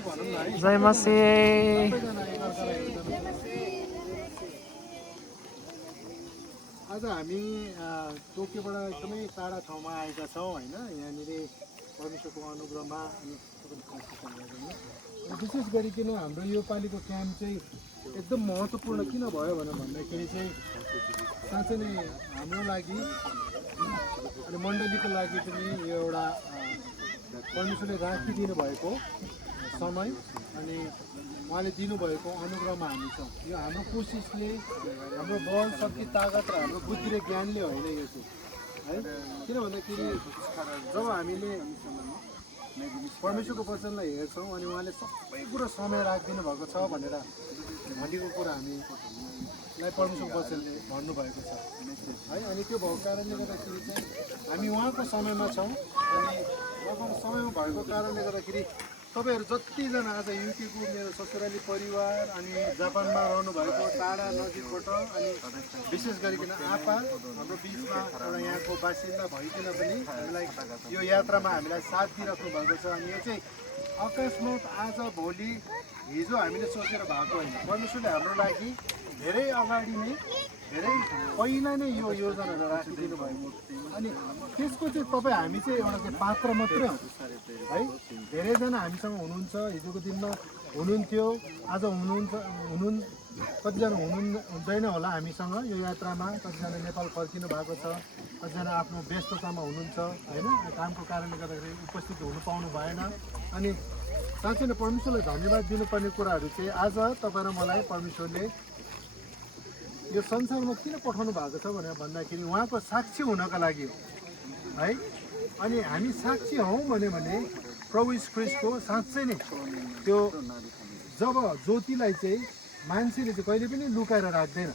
जय मसी। आज हामी टोकियोबाट एकदमै टाढा ठाउँमा आएका छौँ होइन। यहाँनिर परमेश्वरको अनुग्रहमा अनि विशेष गरिकन हाम्रो यो पालिको क्याम्प चाहिँ एकदम महत्त्वपूर्ण किन भयो भनेर भन्दाखेरि चाहिँ साँच्चै नै हाम्रो लागि अनि मण्डलीको लागि पनि यो एउटा परमेश्वरले राखिदिनु भएको समय अनि उहाँले दिनुभएको अनुग्रहमा हामी छौँ। यो हाम्रो कोसिसले हाम्रो बल शक्ति तागत र हाम्रो बुद्धि र ज्ञानले होइन यो चाहिँ है। किन भन्दाखेरि जब हामीले परमेश्वरको वचनलाई हेर्छौँ अनि उहाँले सबै कुरो समय राखिदिनु भएको छ भनेर भनेको कुरा हामीलाई परमेश्वरको वचनले भन्नुभएको छ है। अनि त्यो भएको कारणले गर्दाखेरि चाहिँ हामी उहाँको समयमा छौँ अनि उहाँको समयमा भएको कारणले गर्दाखेरि तपाईँहरू जतिजना आज युकेको मेरो ससुराली परिवार अनि जापानमा रहनुभएको टाढा नजिकबाट अनि विशेष गरिकन आप्पा हाम्रो बिचमा एउटा यहाँको बासिन्दा भइकन पनि हामीलाई यो यात्रामा हामीलाई साथ दिइराख्नु भएको छ। अनि यो चाहिँ अकस्मात आज भोलि हिजो हामीले सोचेर भएको होइन। परमेश्वरले हाम्रो लागि धेरै अगाडि नै धेरै पहिला नै यो योजनाहरू राखिदिनु भएको अनि त्यसको चाहिँ तपाईँ हामी चाहिँ एउटा चाहिँ पात्र मात्रै हो है। धेरैजना हामीसँग हुनुहुन्छ, हिजोको दिनमा हुनुहुन्थ्यो, आज कतिजना हुँदैन होला हामीसँग यो यात्रामा। कतिजना नेपाल फर्किनु भएको छ, कतिजना आफ्नो व्यस्ततामा हुनुहुन्छ होइन, कामको कारणले गर्दाखेरि उपस्थित हुनु पाउनु भएन। अनि साँच्चै नै परमेश्वरलाई धन्यवाद दिनुपर्ने कुराहरू चाहिँ आज तपाईँ र मलाई परमेश्वरले यो संसारमा किन पठाउनु भएको छ भनेर भन्दाखेरि उहाँको साक्षी हुनका लागि हो है। अनि हामी साक्षी हौँ भने प्रभु यीशु ख्रीष्टको साँच्चै नै त्यो जब ज्योतिलाई चाहिँ मान्छेले चाहिँ कहिले पनि लुकाएर राख्दैन,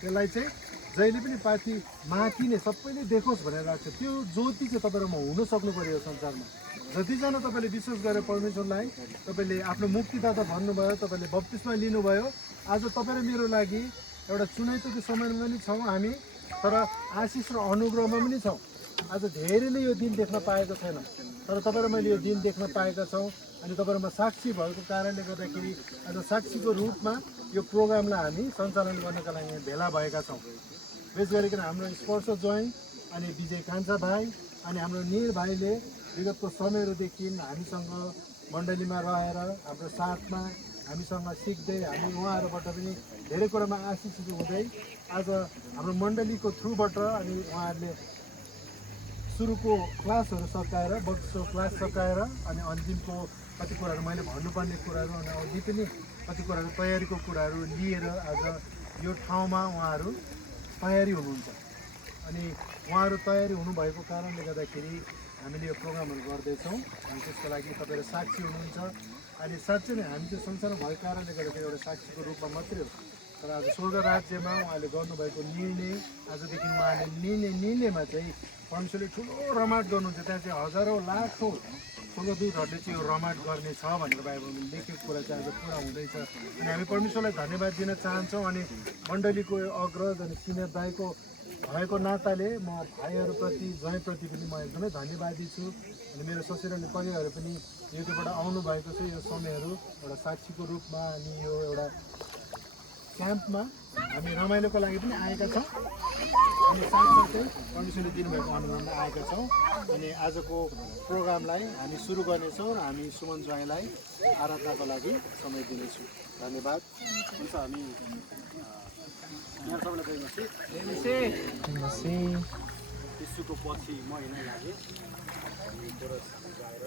त्यसलाई चाहिँ जहिले पनि माथि नै सबैले देखोस् भनेर राख्छ। त्यो ज्योति चाहिँ तपाईँ र म हुन सक्नु पऱ्यो यो संसारमा। जतिजना तपाईँले विश्वास गरेर परमेश्वरलाई तपाईँले आफ्नो मुक्तिदाता भन्नुभयो, तपाईँले बप्तिस्मा लिनुभयो, आज तपाईँ र मेरो लागि एउटा चुनौतीको समयमा पनि छौँ हामी, तर आशिष र अनुग्रहमा पनि छौँ। आज धेरैले यो दिन देख्न पाएको छैन, तर तपाईँ र मैले यो दिन देख्न पाएका छौँ। अनि तपाईँ र म साक्षी भएको कारणले गर्दाखेरि आज साक्षीको रूपमा यो प्रोग्रामलाई हामी सञ्चालन गर्नका लागि भेला भएका छौँ। विशेष गरिकन हाम्रो स्पर्श जोइन अनि विजय कान्छा भाइ अनि हाम्रो निल भाइले विगतको समयहरूदेखि हामीसँग मण्डलीमा रहेर हाम्रो साथमा हामीसँग सिक्दै हामी उहाँहरूबाट पनि धेरै कुरामा आशिषित हुँदै आज हाम्रो मण्डलीको थ्रुबाट अनि उहाँहरूले सुरुको क्लासहरू सकाएर बक्सो क्लास सकाएर अनि अन्तिमको कति कुराहरू मैले भन्नुपर्ने कुराहरू अनि अघि पनि कति कुराहरू तयारीको कुराहरू लिएर आज यो ठाउँमा उहाँहरू तयारी हुनुहुन्छ। अनि उहाँहरू तयारी हुनुभएको कारणले गर्दाखेरि हामीले यो प्रोग्रामहरू गर्दैछौँ। अनि त्यसको लागि तपाईँहरू साक्षी हुनुहुन्छ। अनि साँच्चै नै हामी चाहिँ संसारमा भएको कारणले गर्दाखेरि एउटा साक्षीको रूपमा मात्रै हो, तर आज स्वर्ग राज्यमा उहाँले गर्नुभएको निर्णय आजदेखि उहाँले निर्णयमा चाहिँ परमेश्वरले ठुलो रमाट गर्नुहुन्छ। त्यहाँ चाहिँ हजारौँ लाखौँ स्वर्गदूतहरूले चाहिँ यो रमाट गर्ने छ भनेर बाइबलमा लेखेको कुरा चाहिँ आज पुरा हुँदैछ। अनि हामी परमेश्वरलाई धन्यवाद दिन चाहन्छौँ। अनि मण्डलीको अग्रज अनि सिनियर दाइको भएको नाताले म भाइहरूप्रति जयप्रति पनि म एकदमै धन्यवादी छु। अनि मेरो ससुराली परिवारहरू पनि युकेबाट आउनुभएको छ यो समयहरू एउटा साक्षीको रूपमा। अनि यो एउटा क्याम्पमा हामी रमाइलोको लागि पनि आएका छौँ अनि साथसाथै परमेश्वरले दिनुभएको अनुरोधमा आएका छौँ। अनि आजको प्रोग्रामलाई हामी सुरु गर्नेछौँ र हामी सुमन ज्वाइँलाई आराधनाको लागि समय दिनेछु। धन्यवाद। हुन्छ हामी यहाँ सबैलाई यीशुको पछि म हिँड्न लागेँ। हामी कोरस गाएर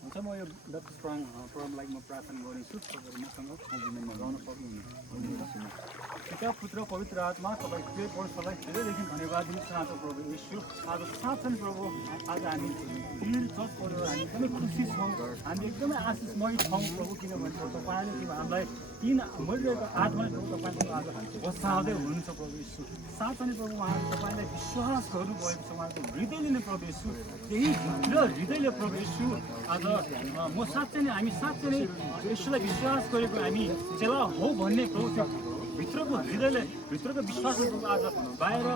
हुन्छ म यो ब्याप्टिस्ट प्रोग्रामलाई म प्रार्थना गर्नेछु तपाईँहरू मसँग सम्झिने लगाउन सक्नुहुन्न पिता पुत्र पवित्र आत्मा तपाईँ के वर्षलाई धेरैदेखि धन्यवाद दिन चाहन्छौँ प्रभु यीशु आज साँच्चै प्रभु आज हामी भिड चर्च पऱ्यो हामी एकदमै खुसी छौँ हामी एकदमै आशिषमय छौँ प्रभु किनभने तपाईँले तिमीहरू हामीलाई तीन मरिरहेको आत्माले प्रभु तपाईँले आज बसाउँदै हुनुहुन्छ प्रभु यीशु साँच्चै नै प्रभु उहाँले तपाईँलाई विश्वास गर्नुभएको छ उहाँको हृदयले नै प्रभु यीशु त्यही भित्र हृदयले प्रभु यीशु आज म साँच्चै नै हामी साँच्चै नै यीशुलाई विश्वास गरेको हामी चेला हो भन्ने प्रभु त्यो भित्रको हृदयले भित्रको विश्वासले प्रभु आज बाहिर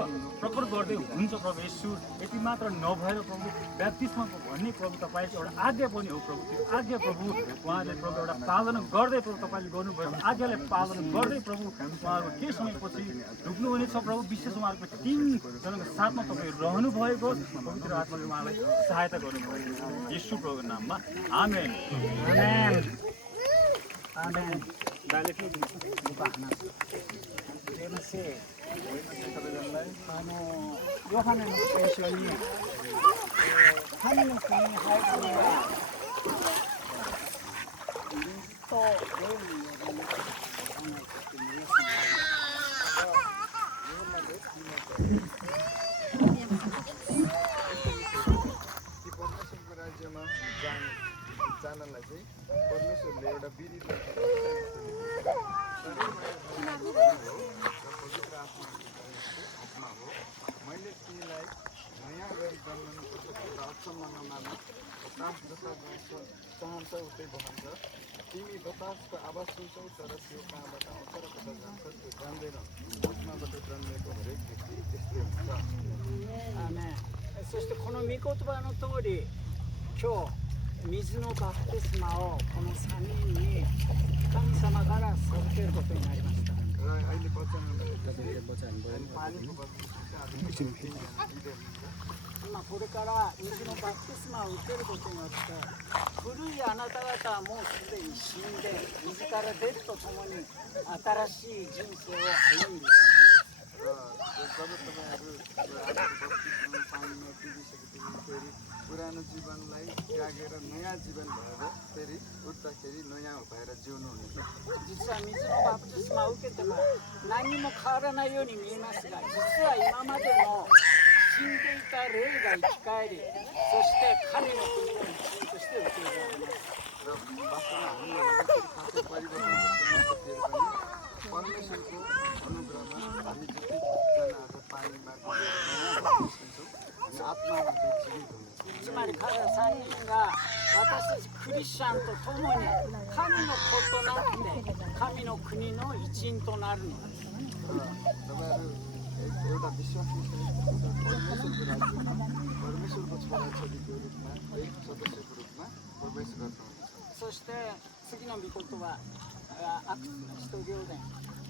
प्रकट गर्दै हुन्छ प्रभु यीशु यति मात्र नभएर प्रभु ब्याप्टिस्टमा भन्ने प्रभु तपाईँको एउटा आज्ञा पनि हो प्रभु त्यो आज्ञा प्रभु उहाँले प्रभु एउटा पालन गर्दै प्रभु तपाईँले गर्नुभएको आज्ञालाई पालन गर्दै प्रभु उहाँहरू केही समयपछि ढुक्नुहुनेछ प्रभु विशेष उहाँहरूको 3 जनाको साथमा तपाईँ रहनुभएको पवित्र आत्माले उहाँलाई सहायता गर्नुभएको यीशु प्रभुको नाममा आमेन आमेन आमेन 요한의 목소리 하늘의 분이 하이브가 또 परमेश्वरको राज्यमा जानलाई चाहिँ परमेश्वरले एउटा विधि पवित्र आत्मा हो मैले तिमीलाई नयाँ गरी जन्मनुपर्छ र अचम्म नमान बतास जस्ता चाहन्छ उतै बहन्छ तिमी बतासको आवाज सुन्छौ तर त्यो कहाँबाट आउँछ र कता जान्छ त्यो जान्दैन आत्माबाट जन्मेको हरेक व्यक्ति त्यस्तै हुन्छ そしてこの御言葉の通り今日水のバプテスマをこの3人に神様から授けることになりました。 र अहिले पानीको बत्तिस 今これから水のバプテスマを受けることによって古いあなた方はもうすでに死んで水から出るとともに新しい人生を歩んでいた。 र जब तपाईँहरू पानीमा पुगिसकेपछि फेरि पुरानो जीवनलाई त्यागेर नयाँ जीवन भएर फेरि उठ्दाखेरि नयाँ भएर जिउनुहुनेछ 実は水のバプテスマを受けても何も変わらないように見えますが実は今までの死んでいた霊が生き返りそして神の国を一員として受け入れられます र वास्तवमा हामीले खासै परिवर्तन जस्तो नदेखिएर पनि परमेश्वरको अनुग्रहमा हामी जतिजना आज पानीमा निस्किन्छौँ हामी आत्मामा चाहिँ जीवित हुन्छौँ つまり彼ら3人が私たちクリスチャンと共に神の子となって神の国の一員となるのです तपाईँहरू एउटा विश्वासी परमेश्वरको राज्यमा परमेश्वरको छोराछोरीको रूपमा एक सदस्यको रूपमा प्रवेश गर्नुहुन्छ そして次の御言葉アクツの使徒行伝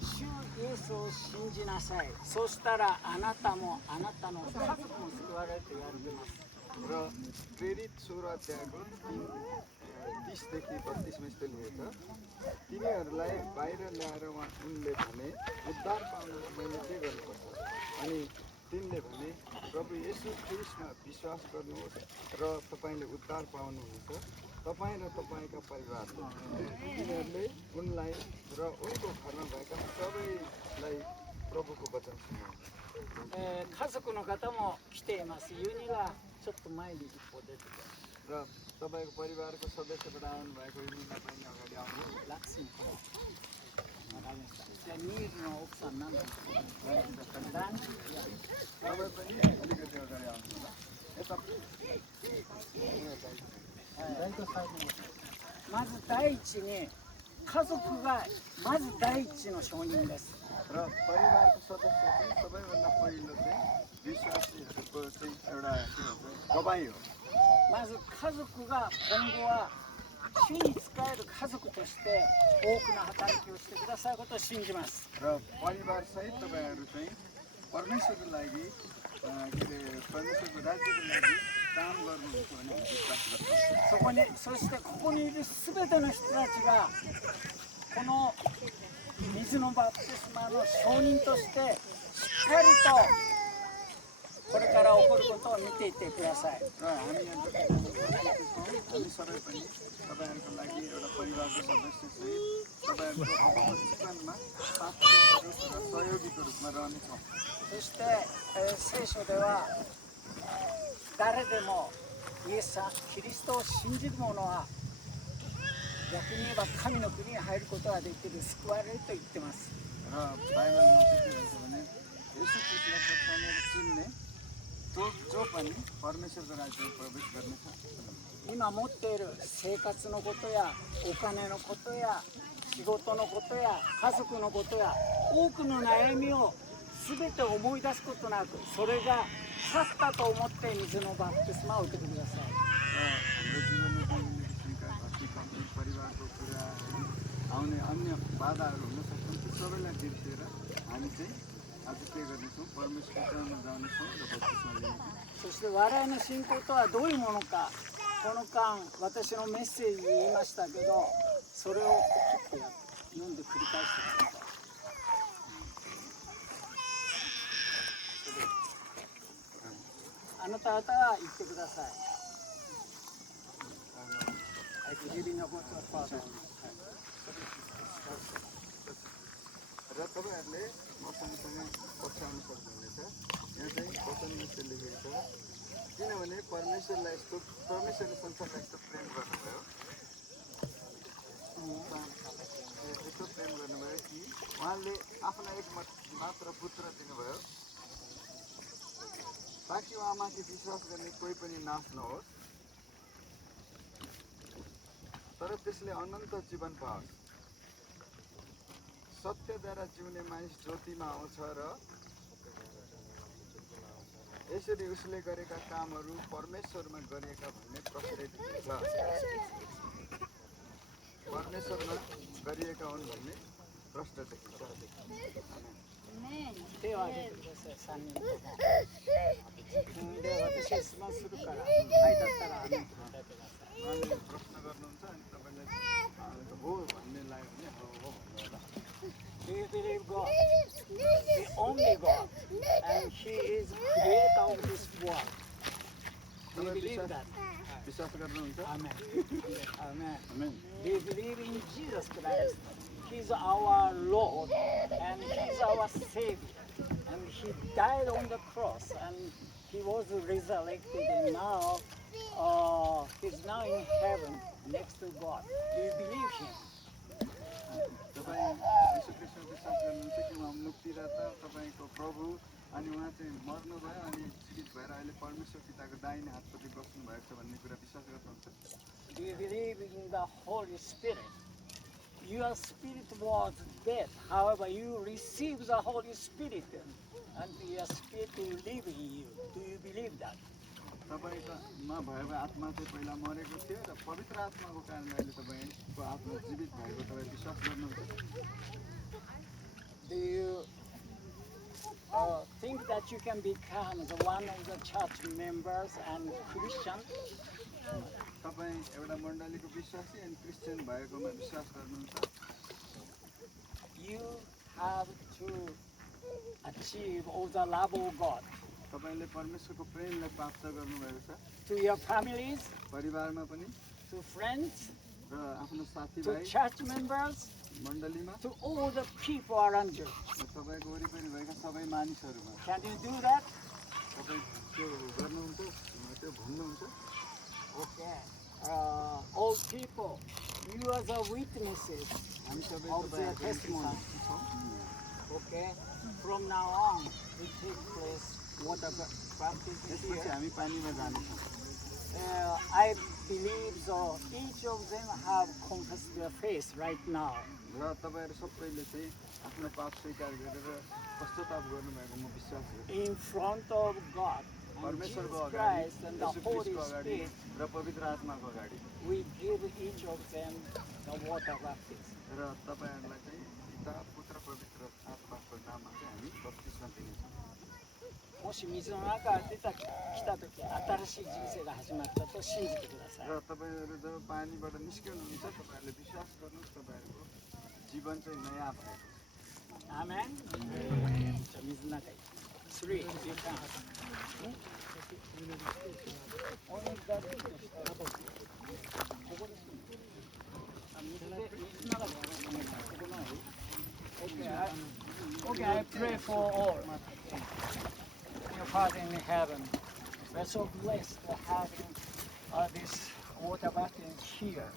主イエスを信じなさいそしたらあなたもあなたの家族も救われると言われています र प्रेरित 16 अध्यायको 30देखि 32मा यस्तो लेखेको छ तिनीहरूलाई बाहिर ल्याएर उनले भने उद्धार पाउन मैले के गर्नुपर्छ अनि तिनले भने प्रभु येशू ख्रीष्टमा विश्वास गर्नुहोस् र तपाईँले उद्धार पाउनुहुन्छ तपाईँ र तपाईँका परिवार तिनीहरूले उनलाई र उनको घरमा भएका सबैलाई प्रभुको वचन सुनाए 家族の方も来ていますユニがちょっと前に一歩出てください र तपाईँको परिवारको सदस्यबाट आउनुभएको युनिमा पनि अगाडि आउनु ラクスにこうわかりましたじゃあニールの奥さんなんだっけランチ तपाईँ पनि अलिकति अगाडि आउनु यता दाइको साइडमा まず第一に家族がまず第一の承認です。 र परिवारको सदस्य चाहिँ सबैभन्दा पहिलो चाहिँ विश्वासीहरूको चाहिँ एउटा के भन्छ गवाई हो まず家族が今後は主に仕える家族として多くの働きをしてくださることを信じます。 र परिवारसहित तपाईँहरू चाहिँ परमेश्वरको लागि के अरे परमेश्वरको राज्यको लागि काम गर्नुहुन्छ भन्ने हामी विश्वास गर्छौँ そしてここにいる全ての人たちがこの水のバプテスマの証人としてしっかりとこれから起こることを見ていってください。 र हामी यहाँ हामी सबै पनि तपाईँहरूको लागि एउटा परिवारको सदस्यसहित तपाईँहरूको अबको जीवनमा साथीहरू र सहयोगीको रूपमा रहनेछौँ そして、聖書では誰でもイエスさんキリストを信じる者は逆に言えば神の国に入ることができる救われると言ってます。 र बाइबलमा चाहिँ के भन्छ भने यसो ख्रिस्टलाई पछ्याउने र चिन्ने जो पनि परमेश्वरको राज्यमा प्रवेश गर्नेछ 今持っている生活のことやお金のことや仕事のことや家族のことや多くの悩みを全て思い出すことなくそれが去ったと思って水のバプテスマを受けてください。 र हाम्रो जीवनमा चाहिँ किसिमका घटी कम्ती परिवारको कुरा आउने अन्य बाधाहरू हुन सक्छन् त्यो सबैलाई बिर्सेर हामी चाहिँ आज के गर्नेछौँ परमेश्वरको चरणमा जानेछौँ र बत्तिसमा लिनेछौँ そして我々の信仰とはどういうものかこの間私のメッセージで言いましたけどそれを切って読んで繰り返してください。あなた方は言ってください。指のことはパートナー र तपाईँहरूले मसँगसँगै पछ्याउन सक्नुहुनेछ यहाँ चाहिँ वचनमा यस्तो लेखेको छ किनभने परमेश्वरले संसारलाई यस्तो प्रेम गर्नुभयो यस्तो प्रेम गर्नुभयो कि उहाँले आफ्ना एक मात्र पुत्र दिनुभयो ताकि उहाँमाथि विश्वास गर्ने कोही पनि नाश नहोस् तर त्यसले अनन्त जीवन पाओस् सत्यद्वारा जिउने मानिस ज्योतिमा आउँछ र यसरी उसले गरेका कामहरू परमेश्वरमा गरिएका भन्ने प्रष्ट हुन्छ परमेश्वरमा गरिएका हुन् भन्ने प्रष्ट देखिन्छ 手を挙げてください、3人とも。で、私質問するから、はいだったら、答えてください。 उहाँले प्रश्न गर्नुहुन्छ अनि तपाईँले हो भन्ने लाग्यो भने हो भन्नु होला Do you believe God? The only God, and He is creator of this world. Do you believe that? विश्वास गर्नुहुन्छ Amen. Amen. Amen Do you believe in Jesus Christ? He's our Lord, and He's our Savior. And He died on the cross, and He was resurrected, and now He's now in heaven next to God. Do you believe Him? तपाईँ यीशु ख्रीष्टमा विश्वास गर्नुहुन्छ कि उहाँ मुक्तिदाता तपाईँको प्रभु अनि उहाँ चाहिँ मर्नुभयो अनि जीवित भएर अहिले परमेश्वर पिताको दाहिने हातपट्टि बस्नु भएको छ भन्ने कुरा विश्वास गर्नुहुन्छ Do you believe in the Holy Spirit? Your spirit was dead, however, you received the Holy Spirit, and your spirit will live in you. Do you believe that? तपाईँकोमा भएको आत्मा चाहिँ पहिला मरेको थियो र पवित्र आत्माको कारणले अहिले तपाईँको आत्मा जीवित भएको तपाईँ विश्वास गर्नुहुन्छ Do you think that you can become the one of the church members and Christian? तपाईँ एउटा मण्डलीको विश्वासी अनि क्रिस्चियन भएकोमा विश्वास गर्नुहुन्छ You have to achieve all the love of God. तपाईँले परमेश्वरको प्रेमलाई प्राप्त गर्नुभएको छ To your families, परिवारमा पनि to friends, र आफ्नो to साथीभाइ church members, मण्डलीमा to all the people around you. र तपाईँको वरिपरि भएका सबै मानिसहरूमा Can you do that? तपाईँ त्यो गर्नुहुन्छ त्यो भन्नुहुन्छ Okay. All people, you are the witnesses हामी सबै of their तपाईँहरूको testimony. साक्षी छौँ Okay. From now on, we take place water baptism यसपछि here. हामी पानीमा जानेछौँ I believes, or each of them have confessed their faith right now. र तपाईँहरू सबैले चाहिँ आफ्नो पाप स्वीकार गरेर पश्चाताप गर्नुभएको म विश्वास गर्छु In front of God and परमेश्वरको Jesus अगाडि Christ and the यीशु Holy ख्रीष्टको अगाडि Spirit, र पवित्र आत्माको अगाडि we give each of them the water baptism. र तपाईँहरूलाई चाहिँ पिता पुत्र पवित्र आत्माको नाममा चाहिँ हामी बप्तिस्मा दिनेछौँ もし水の中出た来た時新しい人生が始まったと信じてください。 र तपाईँहरू जब पानीबाट निस्किनुहुन्छ तपाईँहरूले विश्वास गर्नुहोस् तपाईँहरूको जीवन चाहिँ नयाँ भएको छ Amen. じゃあ水の中に。3, you can have it. Only that is the start. ここですね。あ、水の中でやらない。ここない。Okay, I pray for all. Dear Father in heaven, we're so blessed to having this water baptism here.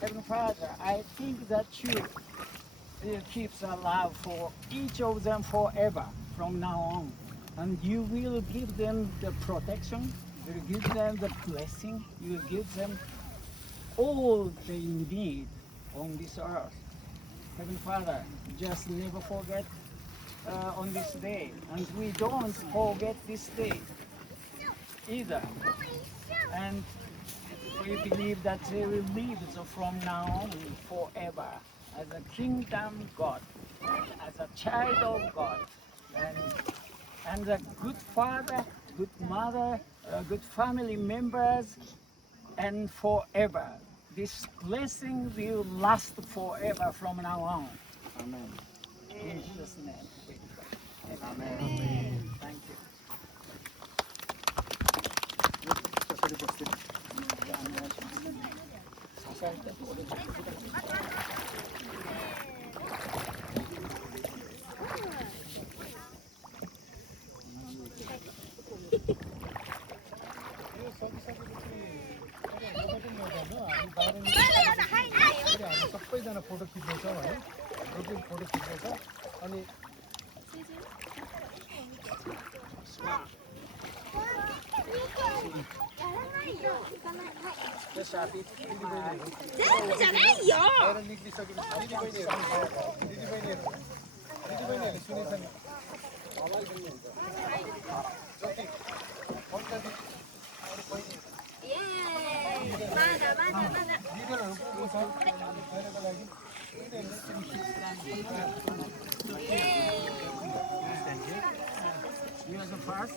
Heavenly Father, I think that you keep a love for each of them forever from now on. And you will give them the protection, you will give them the blessing, you will give them all they need on this earth. Heavenly Father, just never forget on this day. And we don't forget this day either. And we believe that they will live from now on forever as a kingdom God, as a child of God, and a good father, good mother, good family members, and forever. This blessing will last forever from now on. Amen. In Jesus' name. we pray. Amen. Thank you. कसरी बस्थे हामी सबैजना photo खिच्दैछौँ है grouping photo खिच्दैछ अनि बाहिर निक्लिसकेपछि दिदीबहिनीहरूले सुनेछन् जति पञ्चायती अरू बहिनी लिडरहरू को छ बाहिरको लागि You are the first.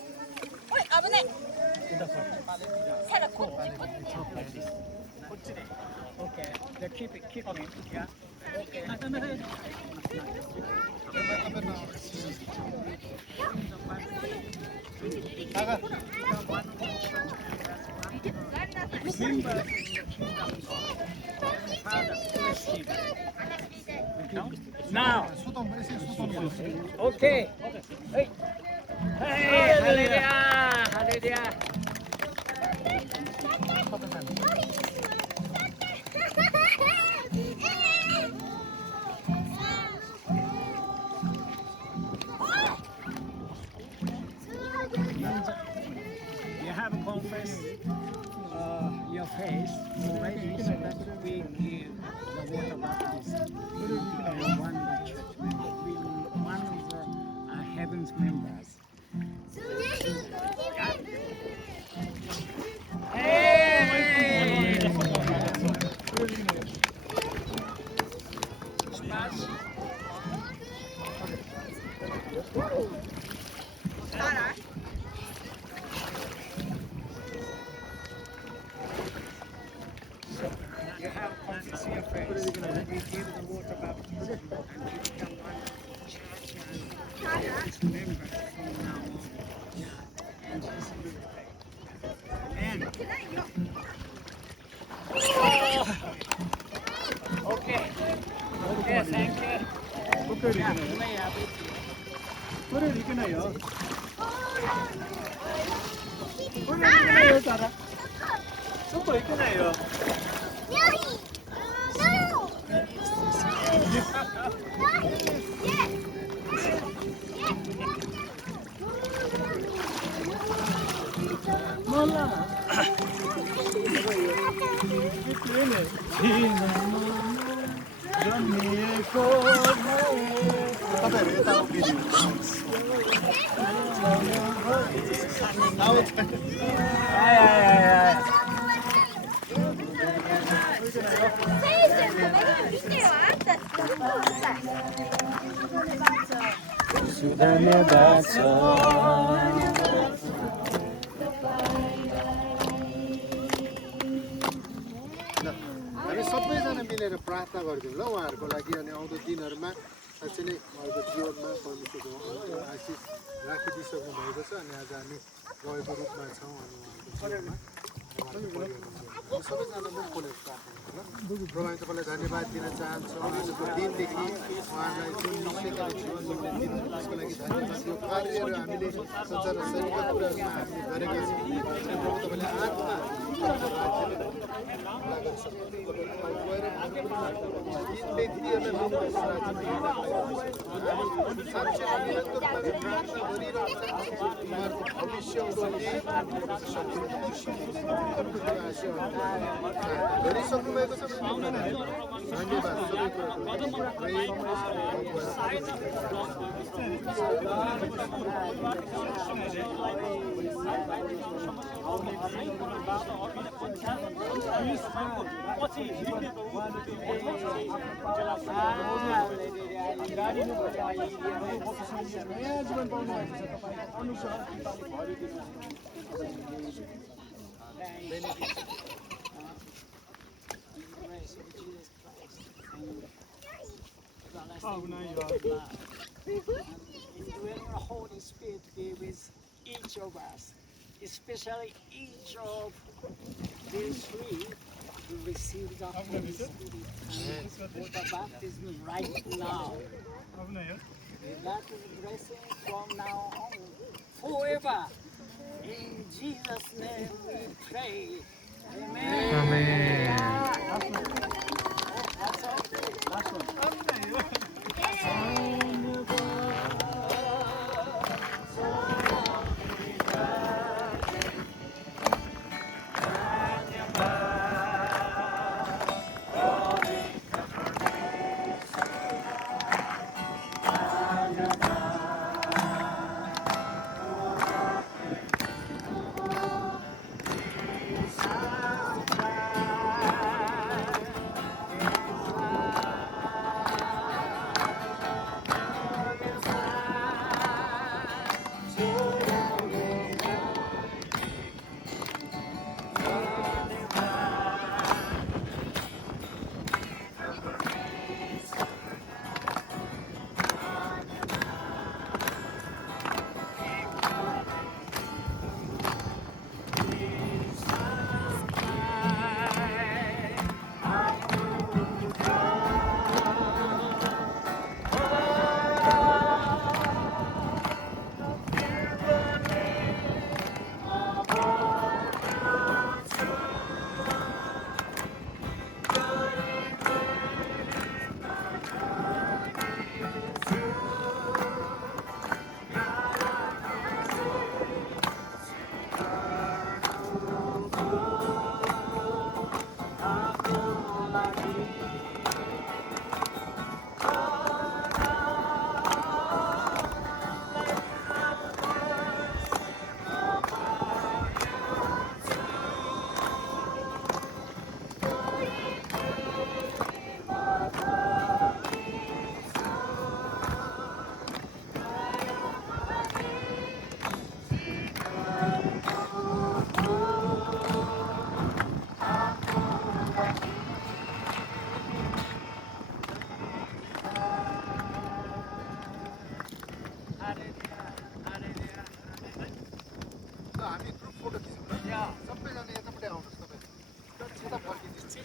Okay, they keep it, yeah. Okay. Remember, Father, bless him. Now, okay. Hey, hey, hallelujah, hallelujah. You have confessed your faith already, so that we give the water baptism. One church member, one of the heaven's members. Hey! Smash. You have confessed your faith. We give the water baptism and we become one church and its members from now on. Yeah. And Jesus will pray. Amen. Okay. Okay, thank you. Yeah, play a bit. पुरै रिकन हो तारा सब भइकन हो Mala. जन्मिएको तपाईँहरू यता उभिदिनु धन्यवाद छ हामी सबैजना मिलेर प्रार्थना गरिदिउँ ल उहाँहरूको लागि अनि आउँदो दिनहरूमा साँच्चै नै उहाँहरूको जीवनमा परमेश्वरको आशिष राखिदिइसक्नु भएको छ अनि आज हामी गएको रूपमा छौँ अनि उहाँहरूको सबैजना मुख खोलेर प्रार्थना गरौँ ल प्रभु हामी तपाईँलाई धन्यवाद दिन चाहन्छौँ आजको दिनदेखि उहाँलाई जुन निश्चयकारी जीवन दिनु त्यसको लागि धन्यवाद यो कार्यहरू हामीले संसार शरीरका कुराहरूमा हामीले गरेका छौँ अनि प्रभु तपाईँले आत्मा गरिसक्नु भएको छ धन्यवाद सबै Indwelling the Holy Spirit be with each of us, especially each of these three who receive the Holy Spirit and for the baptism right now. That is blessing from now on, forever. In Jesus' name we pray. Amen.